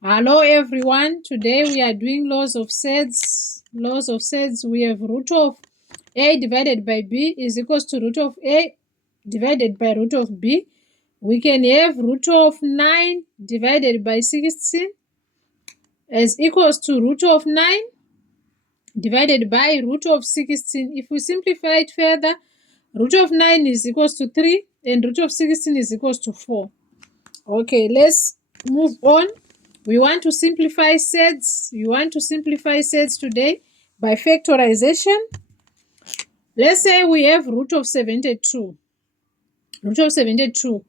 Hello everyone, today we are doing laws of sets. Laws of sets, we have root of a divided by b is equals to root of a divided by root of b. We can have root of 9 divided by 16 is equals to root of 9 divided by root of 16. If we simplify it further, root of 9 is equals to 3 and root of 16 is equals to 4. Okay, let's move on. We want to simplify sets. You want to simplify sets today by factorization. Let's say we have root of 72. Root of 72.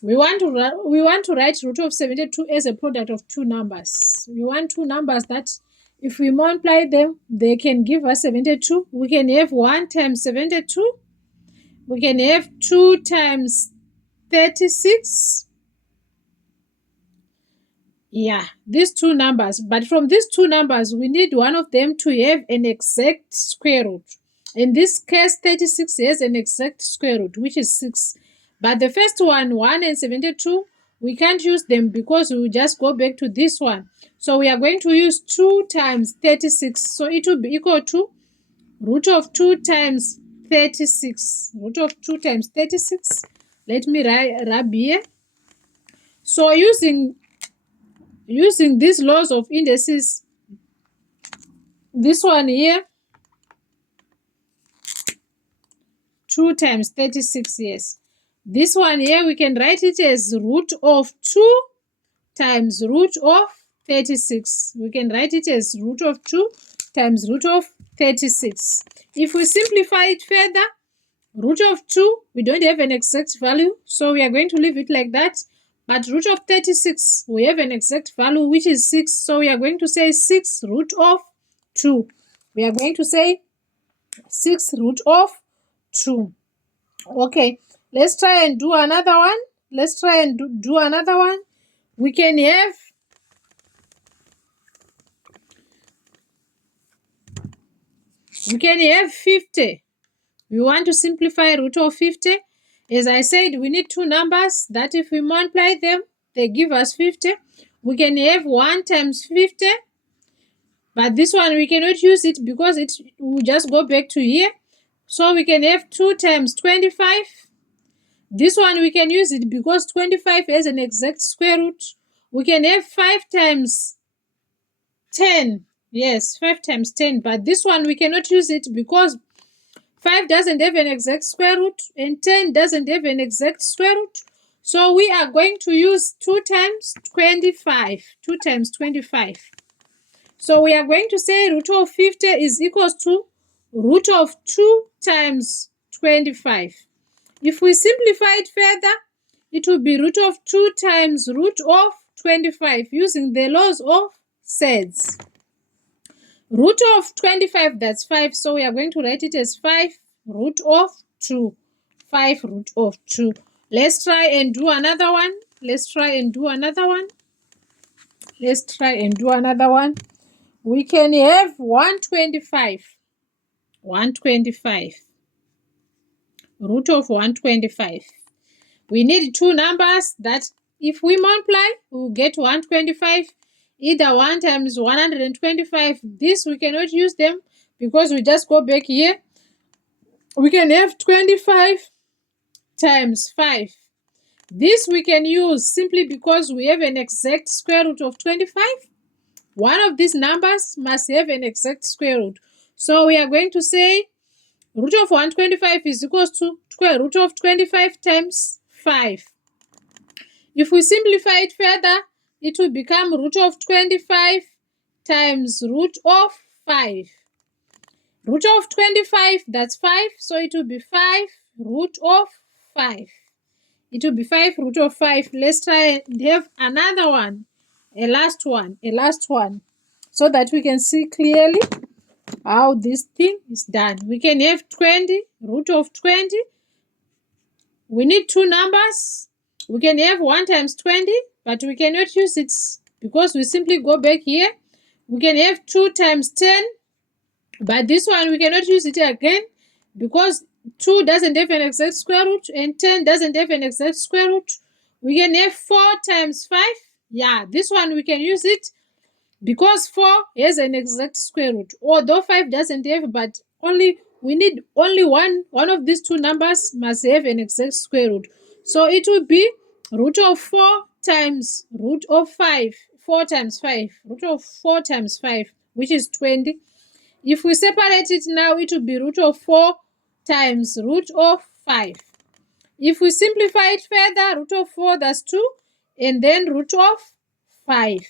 We want to write root of 72 as a product of two numbers. We want two numbers that if we multiply them, they can give us 72. We can have 1 times 72. We can have 2 times 36. Yeah, these two numbers. But from these two numbers, we need one of them to have an exact square root. In this case, 36 has an exact square root, which is 6. But the first one, 1 and 72, we can't use them because we will just go back to this one. So we are going to use 2 times 36. So it will be equal to root of 2 times 36. Root of 2 times 36. Let me rub here. So using these laws of indices, this one here, 2 times 36, yes. This one here, we can write it as root of 2 times root of 36. We can write it as root of 2 times root of 36. If we simplify it further, root of 2, we don't have an exact value, so we are going to leave it like that. But root of 36, we have an exact value, which is 6. So we are going to say 6 root of 2. We are going to say 6 root of 2. Okay, let's try and do another one. Let's try and do another one. We can have 50. We want to simplify root of 50. As I said, we need two numbers that if we multiply them, they give us 50. We can have 1 times 50. But this one, we cannot use it because it will just go back to here. So we can have 2 times 25. This one, we can use it because 25 has an exact square root. We can have 5 times 10. Yes, 5 times 10. But this one, we cannot use it because 5 doesn't have an exact square root and 10 doesn't have an exact square root. So we are going to use 2 times 25. 2 times 25. So we are going to say root of 50 is equals to root of 2 times 25. If we simplify it further, it will be root of 2 times root of 25 using the laws of sets. Root of 25, that's 5. So we are going to write it as 5 root of 2. 5 root of 2. Let's try and do another one. Let's try and do another one. Let's try and do another one. We can have 125. 125. Root of 125. We need two numbers that if we multiply, we'll get 125. Either 1 times 125. This we cannot use them because we just go back here. We can have 25 times 5. This we can use simply because we have an exact square root of 25. One of these numbers must have an exact square root. So we are going to say root of 125 is equals to square root of 25 times 5. If we simplify it further, it will become root of 25 times root of 5. Root of 25, that's 5, so it will be 5 root of 5. It will be 5 root of 5. Let's try and have another one, a last one, so that we can see clearly how this thing is done. We can have 20 root of 20. We need two numbers. We can have 1 times 20, but we cannot use it because we simply go back here. We can have 2 times 10, but this one we cannot use it again because 2 doesn't have an exact square root and 10 doesn't have an exact square root. We can have 4 times 5. Yeah, this one we can use it because 4 has an exact square root. Although 5 doesn't have, but we need only one of these two numbers must have an exact square root. So it will be root of 4 times root of 5. 4 times 5. Root of 4 times 5, which is 20. If we separate it now, it will be root of 4 times root of 5. If we simplify it further, root of 4, that's 2, and then root of 5.